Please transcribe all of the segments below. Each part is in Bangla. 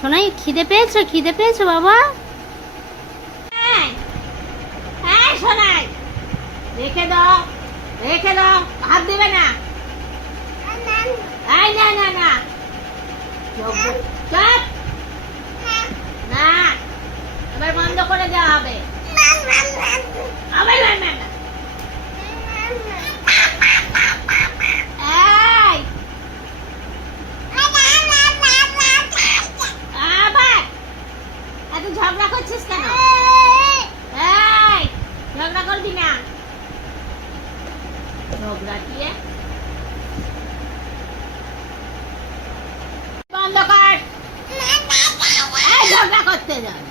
সোনাই খিদে পেয়েছ খিদে পেয়েছ বাবা। সোনাই রেখে দাও রেখে দাও হাত দেবে না। এই না না না। চুপ না এবার বন্ধ করে দেওয়া হবে আবার না না না এই আবার এত ঝগড়া করছিস কেন এই করবি না দিয়ে বন্ধ কর। ঝগড়া করতে যান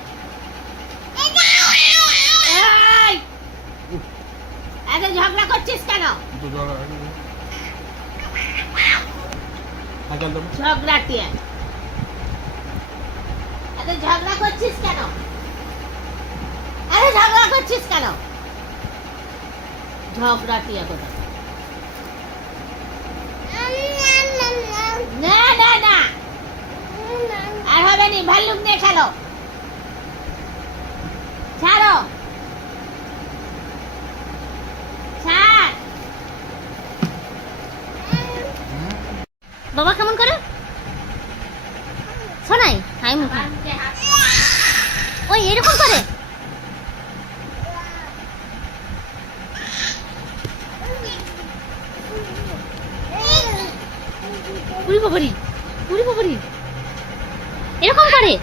এত ঝগড়া করছিস কেন? তো জল আজকাল তো ঝগড়া দিয়ে এত ঝগড়া করছিস কেন? এত ঝগড়া করছিস কেন? ঝগড়া টিয়া কোথা না না না। আর হবে নি ভাল্লুক নিয়ে খেলো। ছাড়ো। বাবা কেমন করে? শোনাই হাই মুখে। ওই এরকম করে? উড়ি বাবারি উড়ি বাবারি এরকম করে।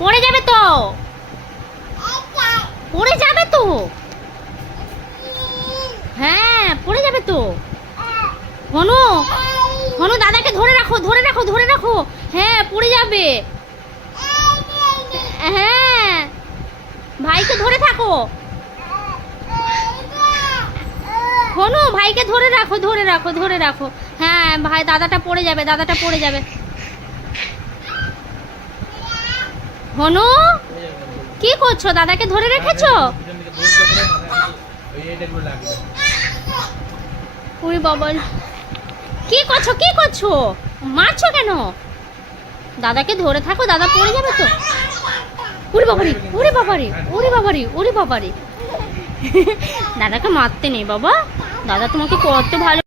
পড়ে যাবে তো। পড়ে যাবে তো। হ্যাঁ পড়ে যাবে তো। হনু হনু দাদাকে ধরে রাখো ধরে রাখো ধরে রাখো। হ্যাঁ পড়ে যাবে হ্যাঁ ভাইকে ধরে থাকো। হনু ভাইকে ধরে রাখো ধরে রাখো ধরে রাখো। হ্যাঁ ভাই, দাদাটা পড়ে যাবে, দাদাটা পড়ে যাবে। হনু, কি করছ? দাদাকে ধরে রেখেছো? পিছন দিকে দৌড়তে করে ওই এইটা করে লাগবে ওরে বাবা কি করছ কি করছ? মারছো কেন? দাদাকে ধরে থাকো, দাদা পড়ে যাবে তো। ওরে বাবারি ওরে বাবারি ওরে বাবারি ওরে বাবারি। দাদাকে মারতে নেই বাবা। দাদা তোমাকে কত ভালো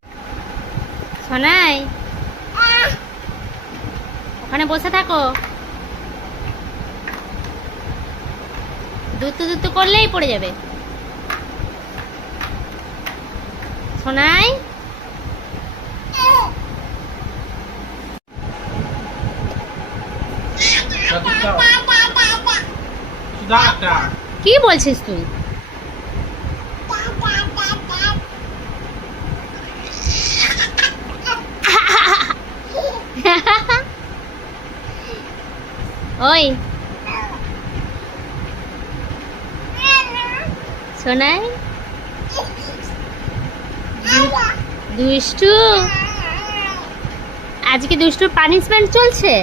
শোনাই ওখানে বসে থাকো। দুত্তু দুত্তু করলেই পড়ে যাবে। শোনাই কি বলছিস তুই? ওই। শোনাই দুষ্টু? আজকে দুষ্টুর পানিশমেন্ট চলছে?